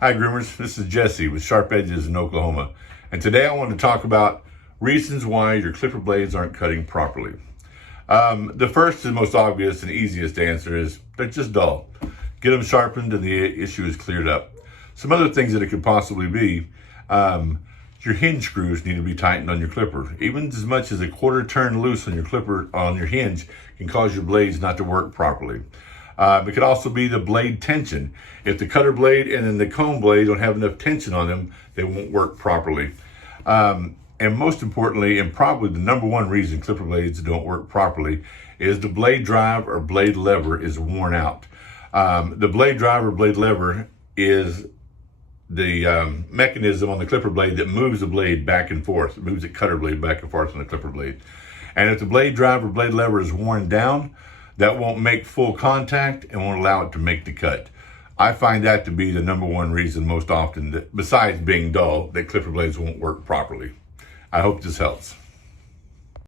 Hi groomers, this is Jessie with Sharp Edges in Oklahoma. And today I want to talk about reasons why your clipper blades aren't cutting properly. The first and most obvious and easiest answer is they're just dull. Get them sharpened and the issue is cleared up. Some other things that it could possibly be, your hinge screws need to be tightened on your clipper. Even as much as a quarter turn loose on your clipper, on your hinge, can cause your blades not to work properly. It could also be the blade tension. If the cutter blade and then the comb blade don't have enough tension on them, they won't work properly. And most importantly, and probably the number one reason clipper blades don't work properly, is the blade drive or blade lever is worn out. The blade drive or blade lever is the mechanism on the clipper blade that moves the blade back and forth. It moves the cutter blade back and forth on the clipper blade. And if the blade drive or blade lever is worn down, that won't make full contact and won't allow it to make the cut. I find that to be the number one reason most often, that, besides being dull, that clipper blades won't work properly. I hope this helps.